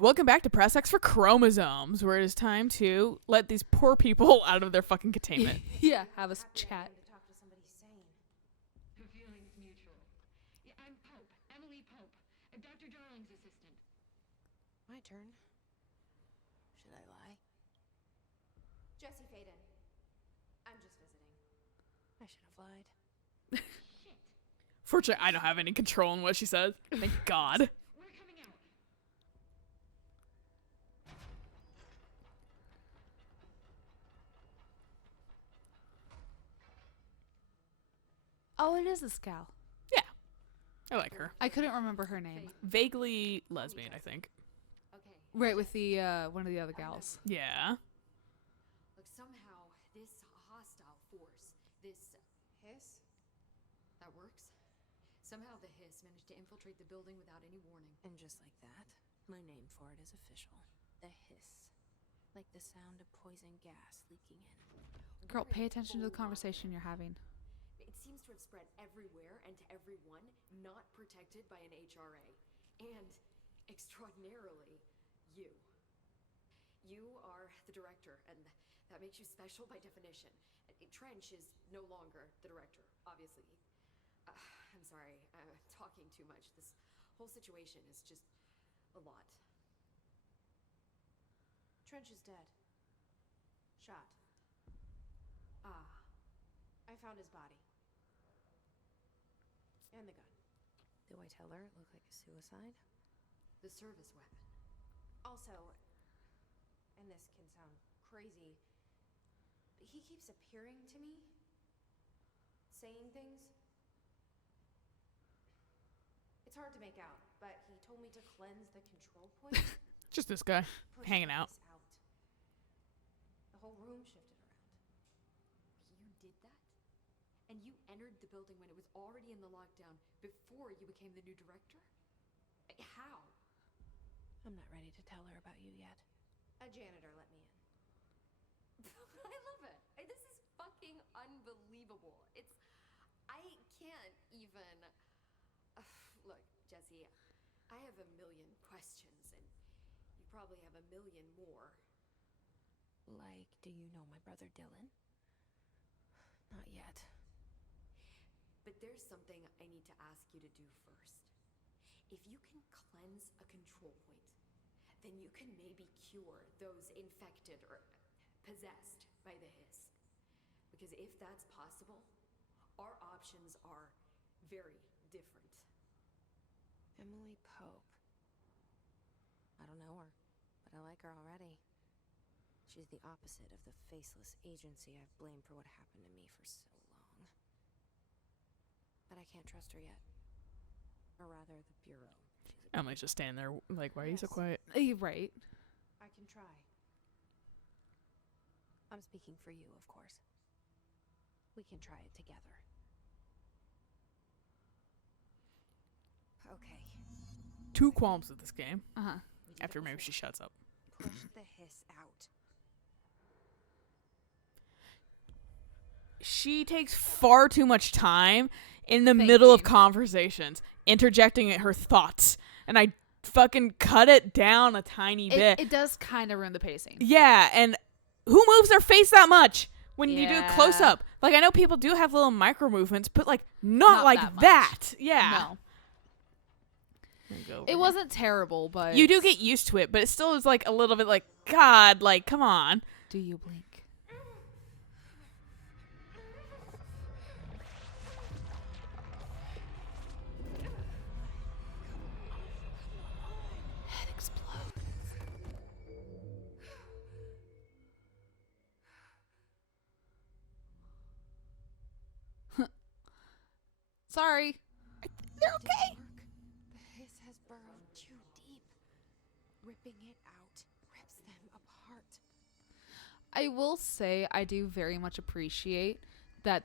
welcome back to Press X for Chromosomes, where it is time to let these poor people out of their fucking containment. Yeah, have us chat. Talk to somebody sane. The feeling's mutual. Yeah, I'm Pope, Emily Pope, Dr. Darling's assistant. My turn. Should I lie? Jesse Faden. I'm just visiting. I should have lied. Fortunately, I don't have any control in what she says. Thank God. We're coming out. Oh, it is this gal. I like her. I couldn't remember her name. Vaguely lesbian, I think. Okay. Right, with the one of the other gals. Yeah. Look, somehow this hostile force, this hiss, that works. Somehow the hiss managed to infiltrate the building without any warning. And just like that, my name for it is official. The hiss. Like the sound of poison gas leaking in. Girl, pay attention to the conversation you're having. It seems to have spread everywhere and to everyone not protected by an HRA. And, extraordinarily, you. You are the director, and that makes you special by definition. Trench is no longer the director, obviously. I'm sorry, I'm talking too much. This whole situation is just a lot. Trench is dead. Shot. I found his body. And the gun. Do I tell her it looked like a suicide? The service weapon. Also, and this can sound crazy, but he keeps appearing to me, saying things. It's hard to make out, but he told me to cleanse the control point. Just this guy. Push Hanging out. things out. The whole room shifted around. You did that? And you entered the building when it was already in the lockdown before you became the new director? How? I'm not ready to tell her about you yet. A janitor let me in. I love it. This is fucking unbelievable. I can't even... Look, Jesse, I have a million questions, and you probably have a million more. Like, do you know my brother Dylan? Not yet. But there's something I need to ask you to do first. If you can cleanse a control point, then you can maybe cure those infected or possessed by the hiss. Because if that's possible, our options are very different. Emily Pope. I don't know her, but I like her already. She's the opposite of the faceless agency I've blamed for what happened to me for so long. But I can't trust her yet. Or rather, the Bureau. Emily's just standing there like, why are you so quiet? Right. I can try. I'm speaking for you, of course. We can try it together. Okay. Two qualms with this game. Uh-huh. We did After it maybe before. she shuts up. Push the hiss out. She takes far too much time in the middle of conversations, interjecting her thoughts. And I fucking cut it down a tiny bit. It does kind of ruin the pacing. Yeah, and who moves their face that much when you do a Yeah. close-up? Like, I know people do have little micro movements, but, like, not like that much. that. Yeah. No. Go over It here. wasn't terrible, but... You do get used to it, but it still is, like, a little bit like, God, like, come on. Do you blink? Head explodes. Sorry. They're okay. The hiss has burrowed too deep. Ripping it out rips them apart. I will say I do very much appreciate that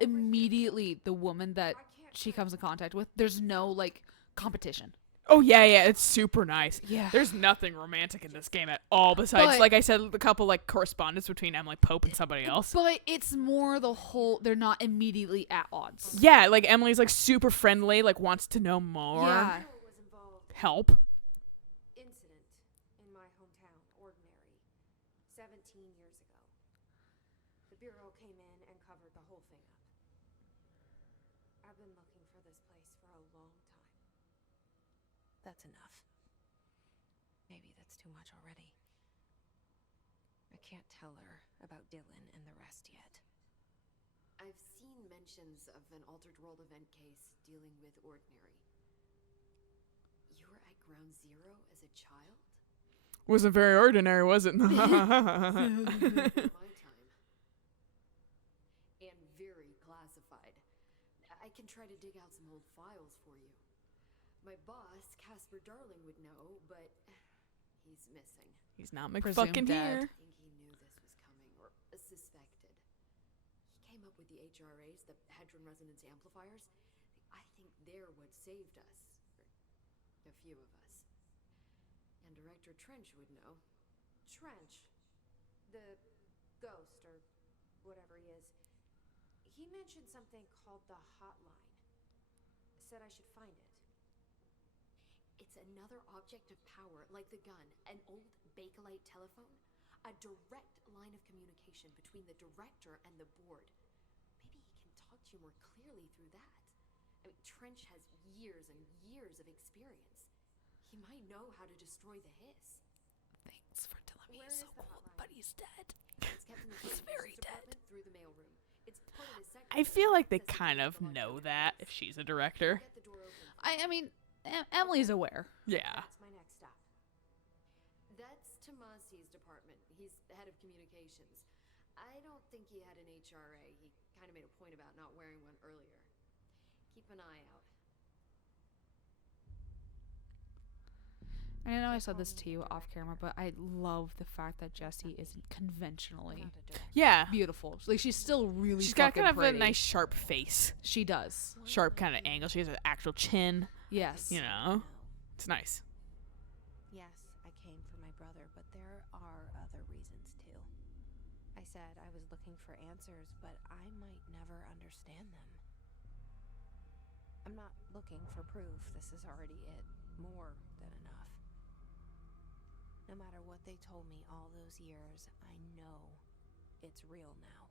immediately the woman that she comes in contact with, there's no like competition. Oh, yeah, it's super nice. Yeah. There's nothing romantic in this game at all besides, But- like I said, the couple, like, correspondence between Emily Pope and somebody else. But it's more the whole, they're not immediately at odds. Yeah, like, Emily's, like, super friendly, like, wants to know more. Yeah. Was involved. Help. Incident. 17 years ago. The Bureau came in and covered the whole thing up. I've been looking for this place for a long time. That's enough. Maybe that's too much already. I can't tell her about Dylan and the rest yet. I've seen mentions of an Altered World event case dealing with Ordinary. You were at Ground Zero as a child? Wasn't very ordinary, was it? My time. And very classified. I can try to dig out some old files for you. My boss, Casper Darling, would know, but he's missing. He's not Presumed McFucking dead. here. I think he knew this was coming, or suspected. He came up with the HRAs, the Hadron Resonance Amplifiers. I think they're what saved us. Or a few of us. And Director Trench would know. Trench. The ghost, or whatever he is. He mentioned something called the hotline. Said I should find it. It's another object of power, like the gun, an old Bakelite telephone. A direct line of communication between the director and the board. Maybe he can talk to you more clearly through that. I mean, Trench has years and years of experience. He might know how to destroy the hiss. Thanks for telling me Where he's is so the cool, hotline? but he's dead. It's kept in the He's communications very dead. department through the mailroom. It's part of his I secretary. feel like they Access to kind the of know lockdown that device. if she's a director. Get the door open. I mean, Emily's aware. Yeah. That's my next stop. That's Tomasi's department. He's the head of communications. I don't think he had an HRA. He kind of made a point about not wearing one earlier. Keep an eye out. And I know I said this to you off camera, but I love the fact that Jessie isn't conventionally Not a director. Yeah. beautiful. Like, she's still really She's got fucking kind of pretty. a nice sharp face. She does. Sharp kind of angle. She has an actual chin. Yes. You know? It's nice. Yes, I came for my brother, but there are other reasons too. I said I was looking for answers, but I might never understand them. I'm not looking for proof. This is already it. More than enough. No matter what they told me all those years, I know it's real now.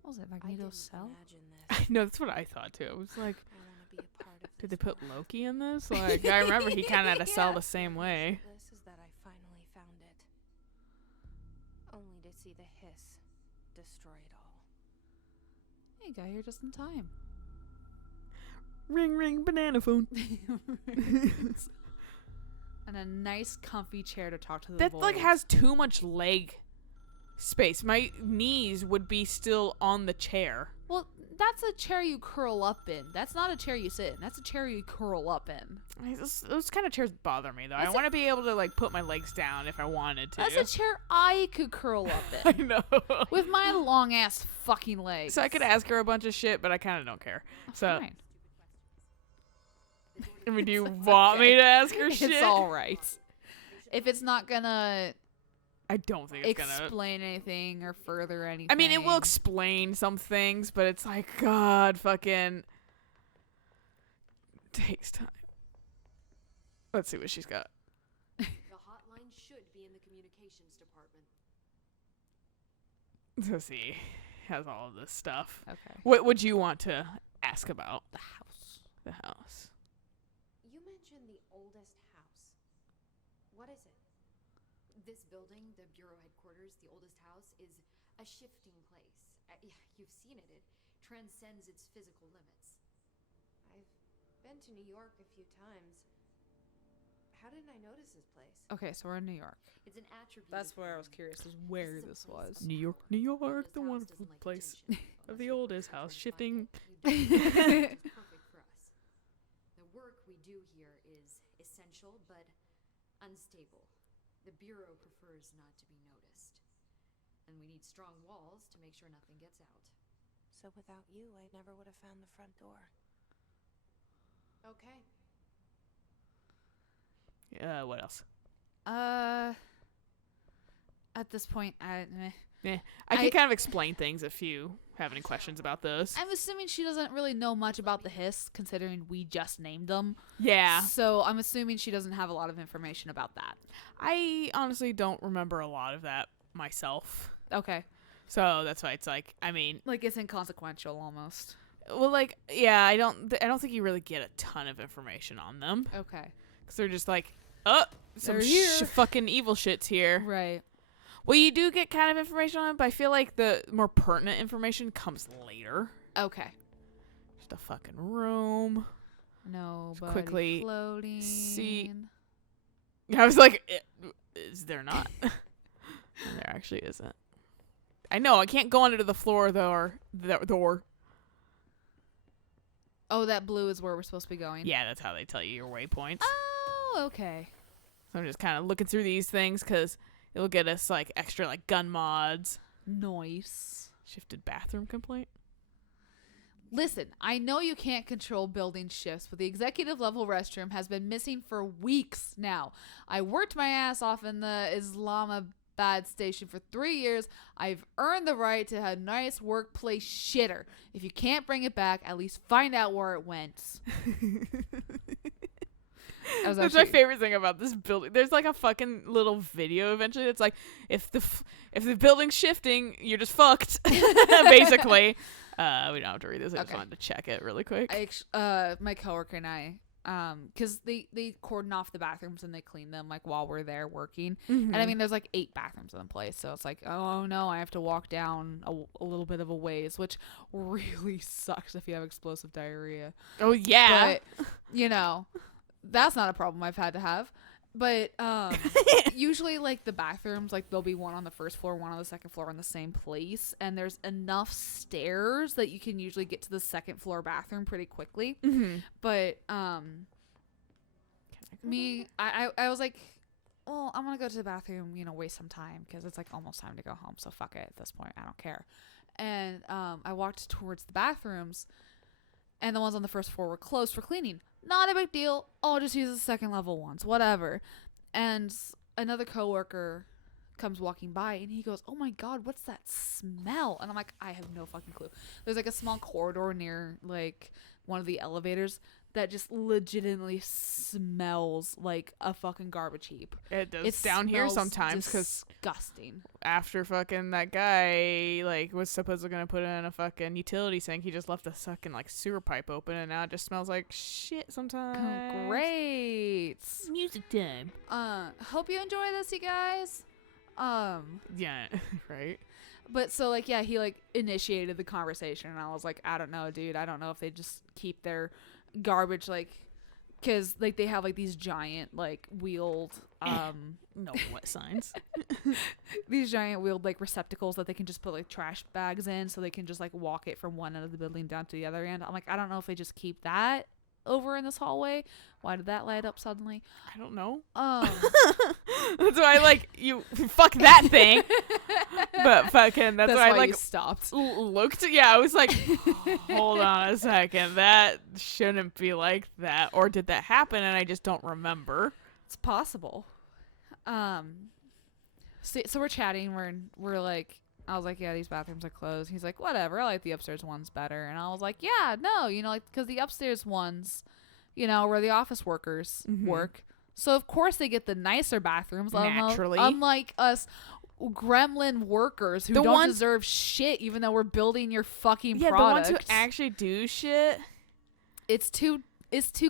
What was it, I Magneto didn't Cell? imagine I this. know, that's what I thought too. I was like, I want to be a part of did this they put more. Loki in this? Like, I remember he kind of had a cell the same way. This is that I finally found it. Only to see the hiss destroy it all. Hey, got here just in time. Ring, ring, banana phone. And a nice, comfy chair to talk to the That boys. like has too much leg space. My knees would be still on the chair. Well, that's a chair you curl up in. That's not a chair you sit in. That's a chair you curl up in. Those kind of chairs bother me though. I That's want to be able to like put my legs down if I wanted to. That's a chair I could curl up I in. know. With my long ass fucking legs. So I could ask her a bunch of shit, but I kind of don't care. So Fine. I mean, do you want me to ask her shit? It's alright. If it's not gonna I don't think it's gonna. explain anything or further anything. I mean, it will explain some things, but it's like, God, fucking takes time. Let's see what she's got. The hotline should be in the communications department. So see, has all of this stuff. Okay. What would you want to ask about? The house. The house. You mentioned the oldest house. What is it? This building, the Bureau headquarters, the oldest house, is a shifting place. You've seen it. It transcends its physical limits. I've been to New York a few times. How didn't I notice this place? Okay, so we're in New York. It's an attribute. That's of where I was him. curious, is where This is a this place was. of New York, power. New The York, oldest the house wonderful doesn't like place attention, of unless the you oldest try house. to find Shifting. it. You don't. It's perfect for us. The work we do here is essential but unstable. The Bureau prefers not to be noticed. And we need strong walls to make sure nothing gets out. So without you, I never would have found the front door. Okay. What else? At this point, I can kind of explain things if you have any questions about those. I'm assuming she doesn't really know much about the Hiss, considering we just named them. Yeah. So I'm assuming she doesn't have a lot of information about that. I honestly don't remember a lot of that myself. Okay. So that's why it's like, I mean, like it's inconsequential almost. Well, like, yeah, I don't think you really get a ton of information on them. Okay. Because they're just like, oh, some fucking evil shit's here. Right. Well, you do get kind of information on it, but I feel like the more pertinent information comes later. Okay. Just a fucking room. Nobody quickly floating. See. I was like, is there not? There actually isn't. I know, I can't go under the floor, though, or the door. Oh, that blue is where we're supposed to be going? Yeah, that's how they tell you your waypoints. Oh, okay. So I'm just kind of looking through these things, because it'll get us, like, extra, like, gun mods. Nice. Shifted bathroom complaint. Listen, I know you can't control building shifts, but the executive level restroom has been missing for weeks now. I worked my ass off in the Islamabad station for 3 years. I've earned the right to a nice workplace shitter. If you can't bring it back, at least find out where it went. That's my favorite thing about this building. There's like a fucking little video eventually that's like, if the building's shifting, you're just fucked. Basically. We don't have to read this. I just wanted to check it really quick. My coworker and I, because they cordon off the bathrooms and they clean them like while we're there working. Mm-hmm. And I mean, there's like 8 bathrooms in the place, so it's like, oh no, I have to walk down a little bit of a ways, which really sucks if you have explosive diarrhea. Oh yeah, but you know, that's not a problem I've had to have. But usually, like, the bathrooms, like, there'll be one on the first floor, one on the second floor in the same place. And there's enough stairs that you can usually get to the second floor bathroom pretty quickly. Mm-hmm. But I was like, well, I'm going to go to the bathroom, you know, waste some time. Because it's, like, almost time to go home. So fuck it at this point. I don't care. And I walked towards the bathrooms. And the ones on the first floor were closed for cleaning. Not a big deal. I'll just use the second level ones. Whatever. And another coworker comes walking by and he goes, oh my God, what's that smell? And I'm like, I have no fucking clue. There's like a small corridor near like one of the elevators that just legitimately smells like a fucking garbage heap. It does. It's down here sometimes because disgusting. After fucking that guy like was supposedly gonna put in a fucking utility sink, he just left the fucking like sewer pipe open, and now it just smells like shit sometimes. Great. Music time. Hope you enjoy this, you guys. Yeah, right. But so like yeah, he like initiated the conversation, and I was like, I don't know, dude. I don't know if they just keep their garbage like, because like they have like these giant like wheeled no what signs. These giant wheeled like receptacles that they can just put like trash bags in, so they can just like walk it from one end of the building down to the other end. I'm like, I don't know if they just keep that over in this hallway. Why did that light up suddenly? I don't know. That's why I like you fuck that thing. But fucking that's why I like you stopped. Looked. Yeah, I was like, hold on a second. That shouldn't be like that. Or did that happen and I just don't remember? It's possible. So we're chatting. We're like, I was like, yeah, these bathrooms are closed. He's like, whatever. I like the upstairs ones better. And I was like, yeah, no, you know, like, because the upstairs ones, you know, where the office workers work. So of course they get the nicer bathrooms. Naturally. Unlike us gremlin workers who don't deserve shit, even though we're building your fucking product. Yeah, the ones who actually do shit. It's too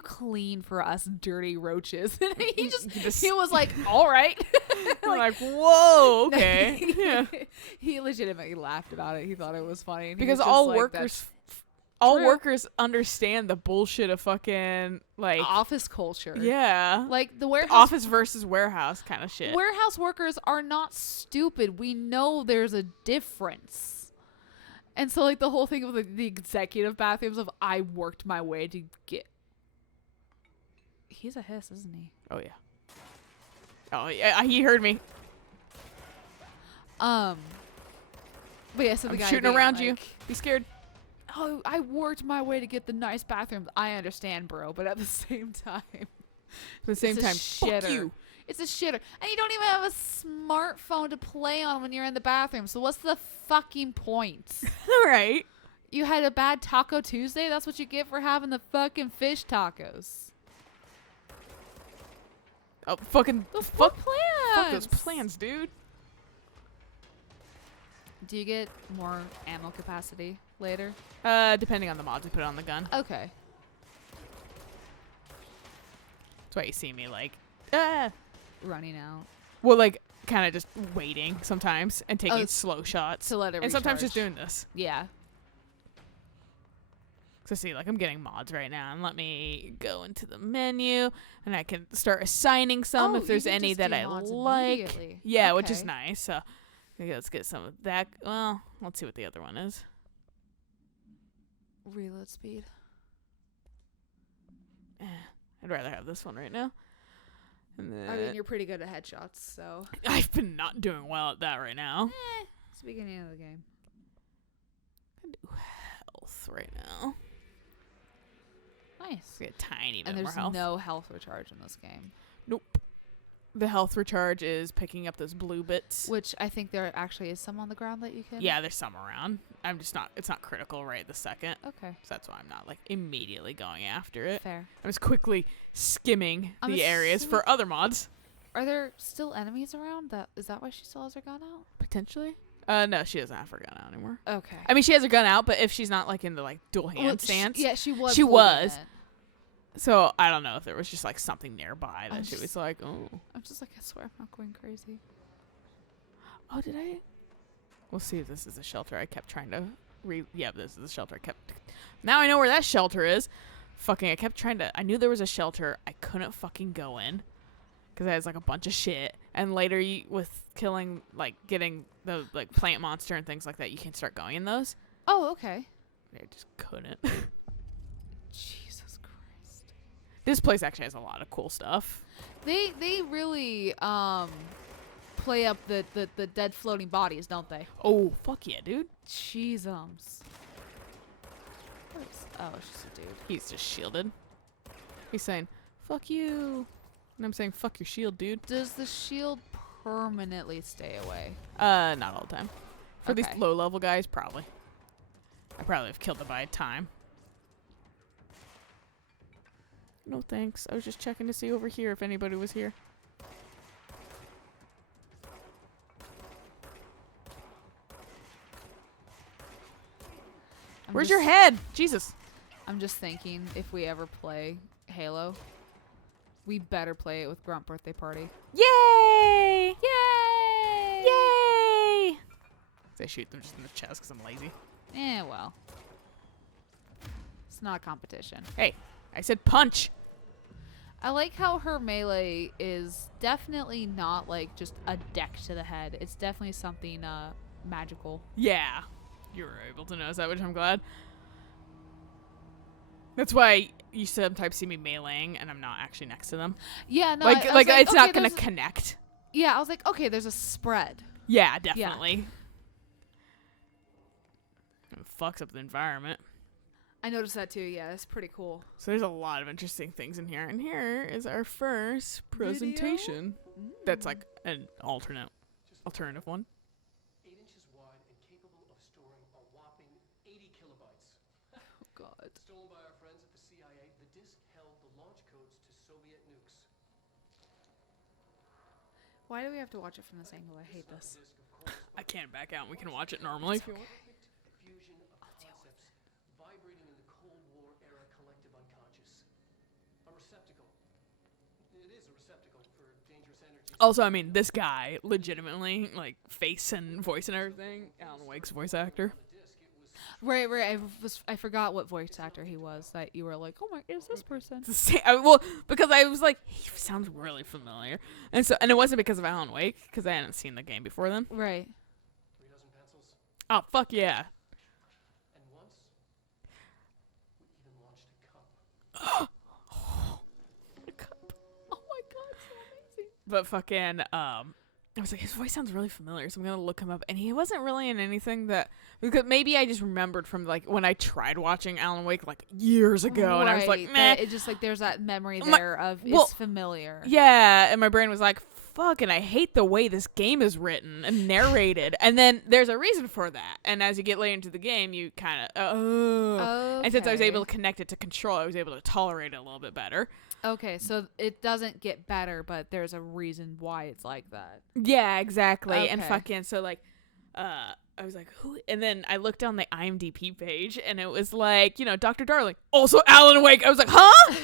clean for us dirty roaches. He was like, all right. like, whoa, okay. Yeah. He legitimately laughed about it. He thought it was funny. Because all workers understand the bullshit of fucking like office culture. Yeah. Like the warehouse office versus warehouse kind of shit. Warehouse workers are not stupid. We know there's a difference. And so like the whole thing of the executive bathrooms of I worked my way to get. He's a hiss, isn't he? Oh yeah. Oh yeah, he heard me. But yeah, so the I'm guy shooting around like, you. Be scared. Oh, I worked my way to get the nice bathrooms. I understand, bro, but at the same time, fuck you. It's a shitter. And you don't even have a smartphone to play on when you're in the bathroom. So what's the fucking point? All right. You had a bad Taco Tuesday? That's what you get for having the fucking fish tacos. Oh, fucking The fuck plans. those plans, dude. Do you get more ammo capacity later? Depending on the mods we put on the gun. Okay. That's why you see me like, Running out. well, like kind of just waiting sometimes and taking slow shots. To let it and sometimes just recharge. doing this. Yeah. So see, like I'm getting mods right now, and let me go into the menu, and I can start assigning some Oh, if there's you can any just that do I mods like. immediately. Yeah, which is Okay. nice. So okay, let's get some of that. Well, let's see what the other one is. Reload speed. I'd rather have this one right now. And then I mean, you're pretty good at headshots, so. I've been not doing well at that right now. It's the beginning of the game. I do health right now. Nice. Get a tiny bit And more there's health. no health recharge in this game. Nope. The health recharge is picking up those blue bits. Which I think there actually is some on the ground that you can. Yeah, there's some around. I'm just not. It's not critical right this second. Okay. So that's why I'm not like immediately going after it. Fair. I'm just quickly skimming I'm the areas for other mods. Are there still enemies around? Is that why she still has her gun out? Potentially. No, she doesn't have her gun out anymore. Okay. I mean, she has her gun out, but if she's not like in the like dual hand stance, Yeah, she was. She holding was. it. so I don't know if there was just like something nearby that I'm she just- was like, oh, I'm just like, I swear I'm not going crazy. oh, did I? We'll see if this is a shelter. I kept trying to yeah, this is the shelter. I kept. Now I know where that shelter is. Fucking, I kept trying to. I knew there was a shelter. I couldn't fucking go in because I was like a bunch of shit. And later, with killing, like getting the like plant monster and things like that, you can start going in those. Oh, okay. I just couldn't. Jesus Christ. This place actually has a lot of cool stuff. They really play up the dead floating bodies, don't they? Oh, fuck yeah, dude. Jeezums. Oh, it's just a dude. He's just shielded. He's saying, fuck you. And I'm saying, fuck your shield, dude. Does the shield permanently stay away? Not all the time. For these Okay. low level guys, probably. I probably have killed them by time. No thanks. I was just checking to see over here if anybody was here. Where's your head? Jesus. I'm just thinking if we ever play Halo, we better play it with Grunt Birthday Party. Yay! Yay! Yay! I shoot them just in the chest because I'm lazy. Well. It's not a competition. Hey, I said punch. I like how her melee is definitely not like just a deck to the head. It's definitely something magical. Yeah. You were able to notice that, which I'm glad. That's why you sometimes see me meleeing and I'm not actually next to them. Yeah, no, like I was it's okay, not gonna there's- connect. Yeah, I was like, okay, there's a spread. Yeah, definitely. It fucks up the environment. I noticed that too. Yeah, that's pretty cool. So there's a lot of interesting things in here. And here is our first presentation. That's like an alternative one. 8 inches wide and capable of storing a whopping 80 kilobytes. Oh God. Stolen by our friends at the CIA, the disk held the launch codes to Soviet nukes. Why do we have to watch it from this angle? I hate this. Disk of correspondence. I can't back out. We can watch it normally if you want. Perfect fusion of concepts vibrating in the Cold War era collective unconscious. A receptacle. It is a receptacle for dangerous energy. Also, I mean, this guy, legitimately, like, face and voice and everything, Alan Wake's voice actor. Right. I forgot what voice actor he was. That you were like, oh my, is this person? It's the same- well, because I was like, he sounds really familiar. And it wasn't because of Alan Wake, because I hadn't seen the game before then. Right. 3 dozen pencils. Oh, fuck yeah. And once, we even launched a cup. Oh my God, so amazing. But fucking, I was like, his voice sounds really familiar, so I'm gonna look him up. And he wasn't really in anything that, because maybe I just remembered from like when I tried watching Alan Wake like years ago, and I was like, meh. It just like there's that memory there of it's familiar. Yeah, and my brain was like, fuck, and I hate the way this game is written and narrated. And then there's a reason for that. And as you get later into the game, you kind of, and since I was able to connect it to Control, I was able to tolerate it a little bit better. Okay, so it doesn't get better, but there's a reason why it's like that. Yeah, exactly. Okay. And fucking, so like, I was like, who? And then I looked on the IMDb page, and it was like, you know, Dr. Darling, also Alan Wake. I was like, huh?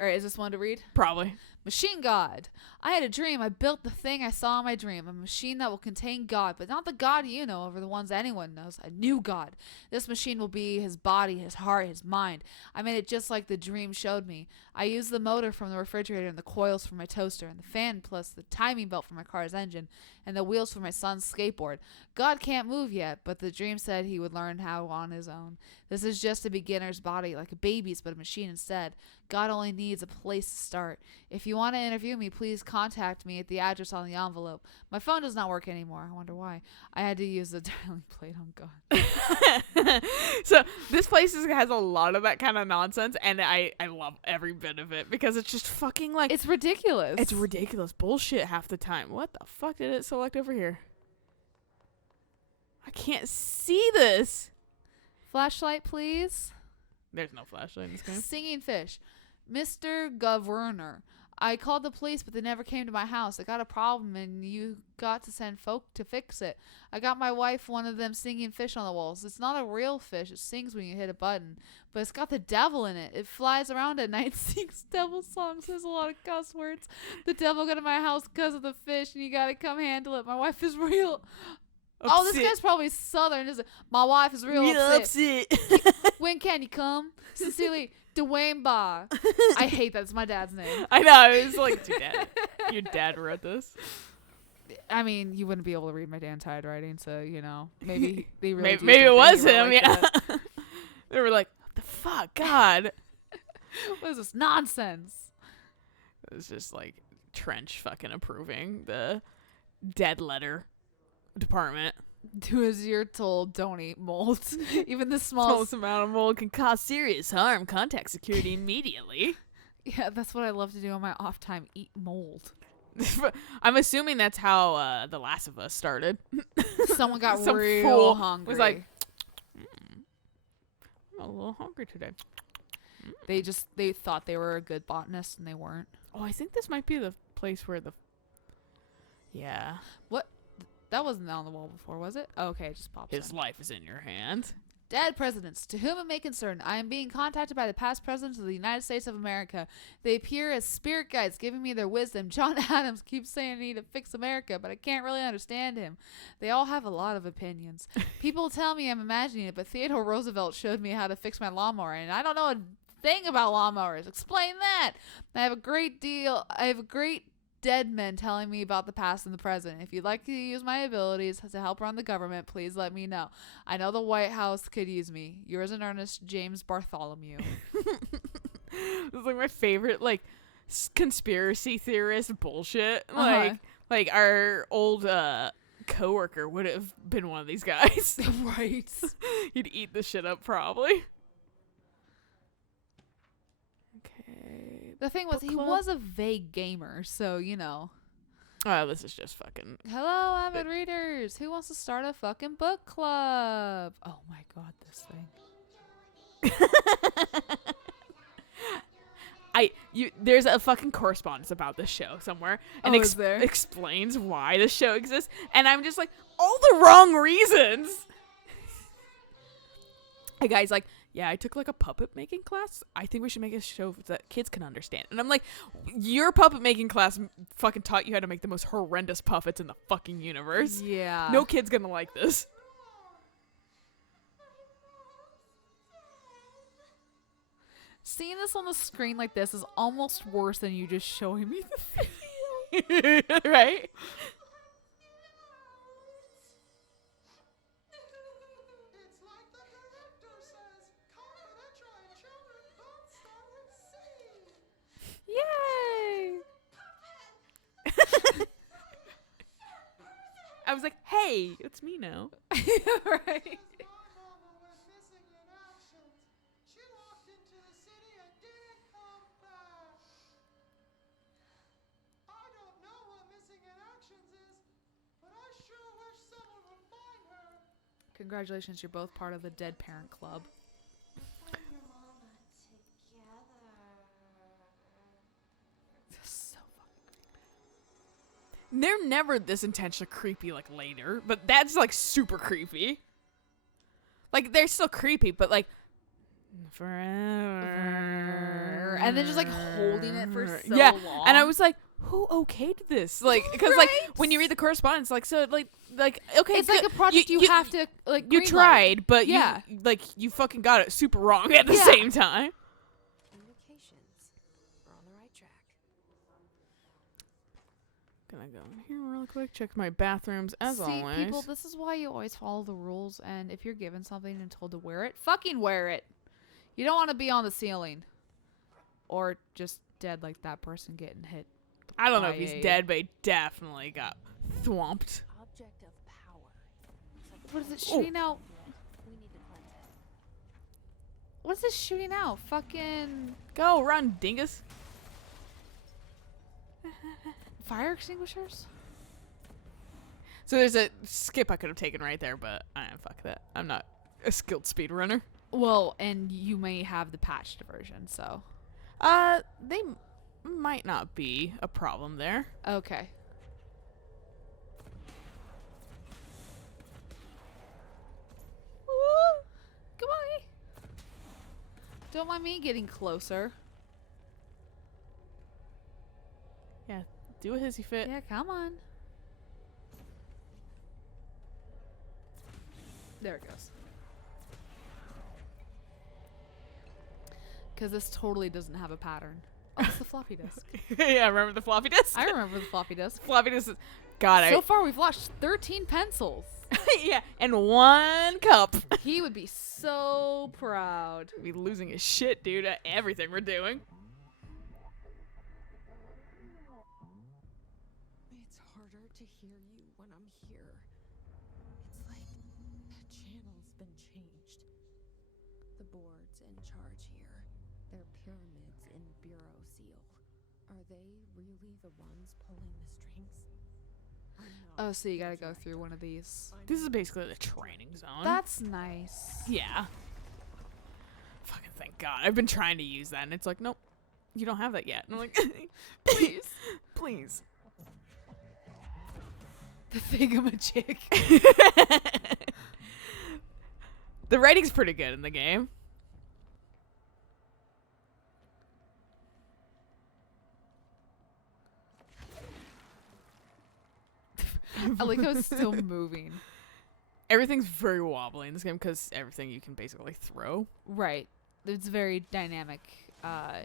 All right, is this one to read? Probably. Machine God. I had a dream. I built the thing I saw in my dream. A machine that will contain God, but not the God you know or the ones anyone knows. A new God. This machine will be his body, his heart, his mind. I made it just like the dream showed me. I used the motor from the refrigerator and the coils from my toaster and the fan plus the timing belt for my car's engine and the wheels for my son's skateboard. God can't move yet, but the dream said he would learn how on his own. This is just a beginner's body, like a baby's, but a machine instead. God only needs a place to start. If you want to interview me, please contact me at the address on the envelope. My phone does not work anymore. I wonder why. I had to use the dialing plate on God. So this place has a lot of that kind of nonsense, and I love every bit of it because it's just fucking like... It's ridiculous. It's ridiculous bullshit half the time. What the fuck did it select over here? I can't see this. Flashlight, please. There's no flashlight in this game. Singing fish. Mr. Governor. I called the police, but they never came to my house. I got a problem, and you got to send folk to fix it. I got my wife one of them singing fish on the walls. It's not a real fish. It sings when you hit a button, but it's got the devil in it. It flies around at night, sings devil songs. There's a lot of cuss words. The devil got to my house because of the fish, and you got to come handle it. My wife is real. Upset. Oh, this guy's probably Southern, isn't it? My wife is real upset. When can you come? Sincerely, Dwayne Barr. I hate that. It's my dad's name. I know. It's like, your dad wrote this. I mean, you wouldn't be able to read my dad's handwriting, so, you know, maybe they really maybe it was him, like yeah. They were like, what the fuck, God? What is this nonsense? It was just like Trench fucking approving the dead letter department. Do as you're told, don't eat mold. Even the Smallest amount of mold can cause serious harm. Contact security immediately. Yeah, that's what I love to do on my off time, eat mold. I'm assuming that's how The Last of Us started. Someone got Some real fool hungry. was like, I'm a little hungry today. They thought they were a good botanist and they weren't. Oh, I think this might be the place where the... Yeah. What? That wasn't on the wall before, was it? Oh, okay, it just popped His in. life is in your hands. Dead presidents, to whom it may concern, I am being contacted by the past presidents of the United States of America. They appear as spirit guides, giving me their wisdom. John Adams keeps saying I need to fix America, but I can't really understand him. They all have a lot of opinions. People tell me I'm imagining it, but Theodore Roosevelt showed me how to fix my lawnmower, and I don't know a thing about lawnmowers. Explain that. I have a great dead men telling me about the past and the present. If you'd like to use my abilities to help run the government, please let me know. I know the White House could use me. Yours in earnest, James Bartholomew. It's like my favorite, like, conspiracy theorist bullshit. Like our old coworker would have been one of these guys. Right. He'd eat the shit up probably. Okay. The thing was, Book he club? was a vague gamer, so, you know. Oh, this is just fucking... Hello, avid readers. Who wants to start a fucking book club? Oh my god, this thing. There's a fucking correspondence about this show somewhere, and is there? explains why the show exists, and I'm just like, all the wrong reasons. A guy's like, yeah, I took like a puppet making class. I think we should make a show that kids can understand. And I'm like, your puppet making class fucking taught you how to make the most horrendous puppets in the fucking universe. Yeah. No kid's gonna like this. Seeing this on the screen like this is almost worse than you just showing me the video. Right? It's like the director says, confidential children don't start at sea. Yay! I was like, hey, it's me now. Right. My mama was missing in action. She walked into the city and didn't come back. I don't know what missing in actions is, but I sure wish someone would find her. Congratulations, you're both part of the Dead Parent Club. Find your mama together. So fucking. They're never this intentionally creepy like later, but that's like super creepy. Like they're still creepy, but like forever. And then just like holding it for so yeah, long. and I was like, who okayed this? Like, because like Right? when you read the correspondence, like so like okay, it's like a project you have to like. You greenlight. tried, but Yeah. you fucking got it super wrong at the Yeah. same time. Communications. We're on the right track. Gonna go in here real quick, check my bathrooms as See, always. people, this is why you always follow the rules. And if you're given something and told to wear it, fucking wear it. You don't want to be on the ceiling, or just dead like that person getting hit. I don't know if by he's a- dead, but he definitely got thwomped. Object of power. Looks like What is it Oh. shooting out? we need to cleanse it. What is this shooting out? Fucking Go run, dingus. fire extinguishers? So there's a skip I could have taken right there, but fuck that. I'm not a skilled speedrunner. Well, and you may have the patched version, so They might not be a problem there. okay. Woo! Goodbye. Don't mind me getting closer. Yeah, do a hissy fit. Yeah, come on. There it goes. Because this totally doesn't have a pattern. Oh, it's the floppy disk. Yeah, remember the floppy disk? I remember the floppy disk. Floppy disk. God, So far, we've watched 13 pencils. yeah, and one cup. He would be so proud. Be losing his shit, dude, at everything we're doing. It's harder to hear you when I'm here. It's like the channel's been changed. The board's in charge here. They're pyramids in Bureau Seal. Are they really the ones pulling the strings? I'm not Oh, so you gotta the go through one of these. This is basically the training zone. That's nice. Yeah. Fucking thank God. I've been trying to use that, and it's like, nope, you don't have that yet. And I'm like, please, please. The thingamajig. The writing's pretty good in the game. I like how it's still moving. Everything's very wobbly in this game because everything you can basically throw. Right. It's very dynamic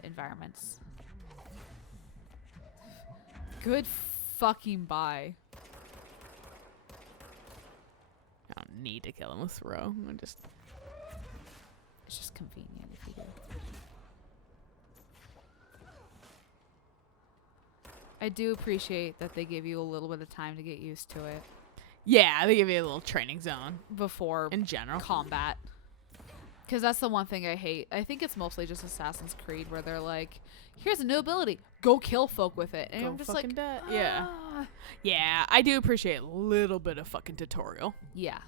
environments. Good fucking bye. I don't need to kill him with throw. I'm just It's just convenient if you do. I do appreciate that they give you a little bit of time to get used to it yeah. They give you a little training zone before in general. combat. Because that's the one thing I hate. I think it's mostly just Assassin's Creed where they're like, here's a new ability. Go kill folk with it. And Go I'm just fucking like, die. Yeah. "Ah." Yeah, I do appreciate a little bit of fucking tutorial. Yeah.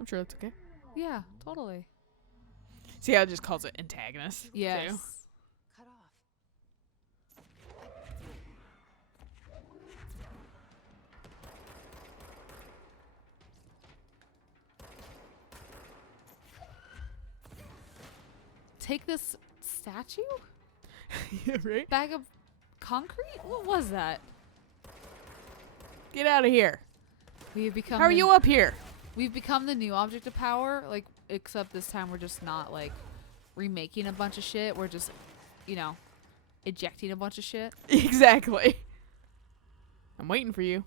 I'm sure that's okay. Yeah, totally. See how it just calls it antagonist? Yes. Too? cut off. Take this statue? Yeah, right? Bag of concrete? What was that? Get out of here. We have become How are the- you up here? We've become the new object of power, like, except this time we're just not, like, remaking a bunch of shit. We're just, you know, ejecting a bunch of shit. Exactly. I'm waiting for you.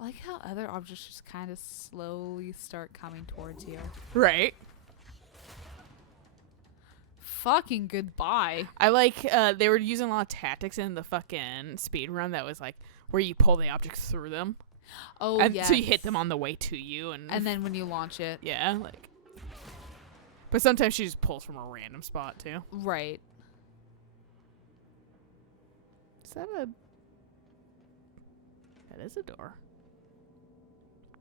I like how other objects just kind of slowly start coming towards you. Right. fucking goodbye. I like they were using a lot of tactics in the fucking speed run that was like where you pull the objects through them. Oh, And yeah. so you hit them on the way to you And then when you launch it. yeah, like. But sometimes she just pulls from a random spot too. Right. Is that a... That is a door.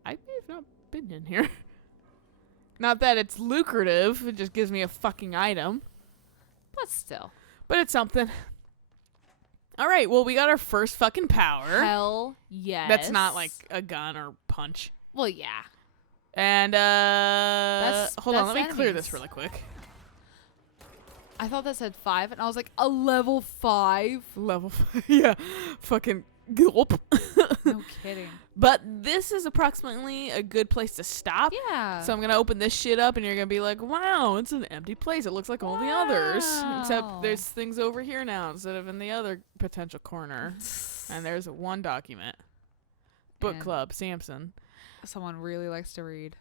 I may have not been in here. Not that it's lucrative. It just gives me a fucking item. But still. But it's something. All right, well, we got our first fucking power. Hell yes. That's not like a gun or punch. Well, yeah. And, hold on, that's let me clear enemies. this really quick. I thought that said 5, and I was like, a level 5? Level 5. Yeah. Fucking gulp. No kidding. But this is approximately a good place to stop. Yeah. So I'm going to open this shit up and you're going to be like, wow, it's an empty place. It looks like all the others. Except Wow. there's things over here now instead of in the other potential corner. And there's one document. Book And- club, Samson. Someone really likes to read.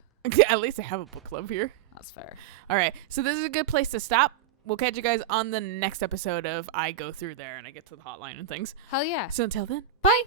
At least I have a book club here. That's fair. All right. So this is a good place to stop. We'll catch you guys on the next episode of I Go Through There and I get to the hotline and things. Hell yeah. So until then, Bye.